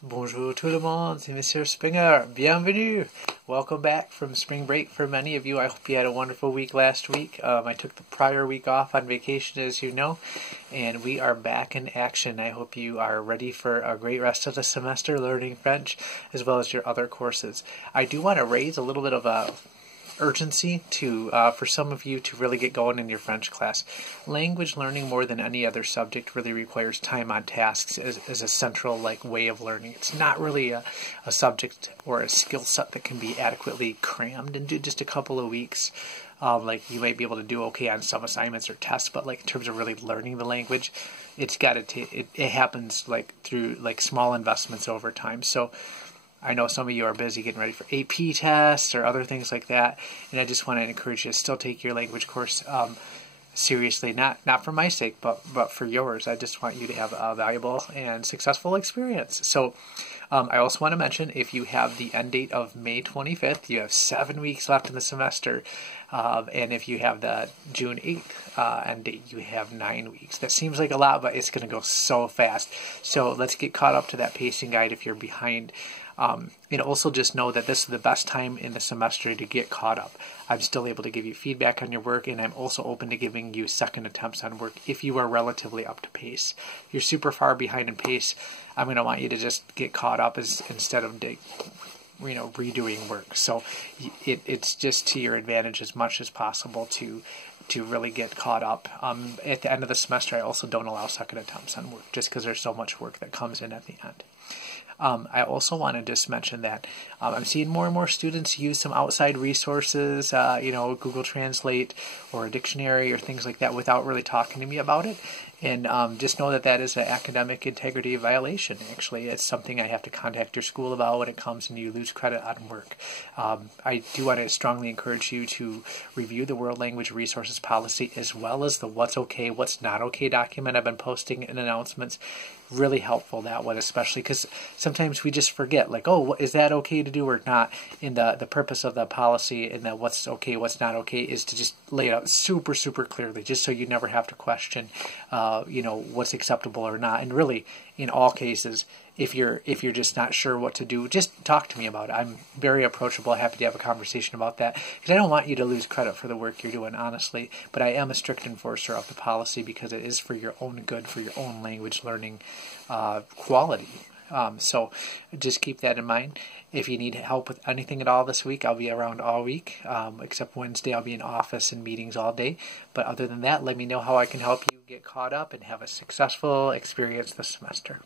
Bonjour tout le monde, c'est Monsieur Springer. Bienvenue. Welcome back from spring break for many of you. I hope you had a wonderful week last week. I took the prior week off on vacation, as you know, and we are back in action. I hope you are ready for a great rest of the semester learning French, as well as your other courses. I do want to raise a little bit of a urgency for some of you to really get going in your French class. Language learning, more than any other subject, really requires time on tasks as a central way of learning. It's not really a subject or a skill set that can be adequately crammed into just a couple of weeks. You might be able to do okay on some assignments or tests, but in terms of really learning the language, it's got to it happens through small investments over time. So I know some of you are busy getting ready for AP tests or other things like that, and I just want to encourage you to still take your language course seriously, not for my sake, but for yours. I just want you to have a valuable and successful experience. So I also want to mention, if you have the end date of May 25th, you have 7 weeks left in the semester, and if you have the June 8th end date, you have 9 weeks. That seems like a lot, but it's going to go so fast. So let's get caught up to that pacing guide if you're behind. And also just know that this is the best time in the semester to get caught up. I'm still able to give you feedback on your work, and I'm also open to giving you second attempts on work if you are relatively up to pace. If you're super far behind in pace, I'm going to want you to just get caught up instead of redoing work. So it's just to your advantage as much as possible to really get caught up. At the end of the semester, I also don't allow second attempts on work just because there's so much work that comes in at the end. I also want to just mention that I'm seeing more and more students use some outside resources, Google Translate or a dictionary or things like that without really talking to me about it. And just know that is an academic integrity violation. Actually, it's something I have to contact your school about when it comes and you lose credit on work. I do want to strongly encourage you to review the World Language Resources Policy as well as the What's Okay, What's Not Okay document I've been posting in announcements. Really helpful, that one, especially because sometimes we just forget, is that okay to do or not? And the purpose of the policy and the what's okay, what's not okay is to just lay it out super, super clearly, just so you never have to question, what's acceptable or not. And really, in all cases, if you're just not sure what to do, just talk to me about it. I'm very approachable, happy to have a conversation about that, because I don't want you to lose credit for the work you're doing, honestly. But I am a strict enforcer of the policy because it is for your own good, for your own language learning quality. So just keep that in mind. If you need help with anything at all this week, I'll be around all week, except Wednesday I'll be in office and meetings all day. But other than that, let me know how I can help you get caught up and have a successful experience this semester.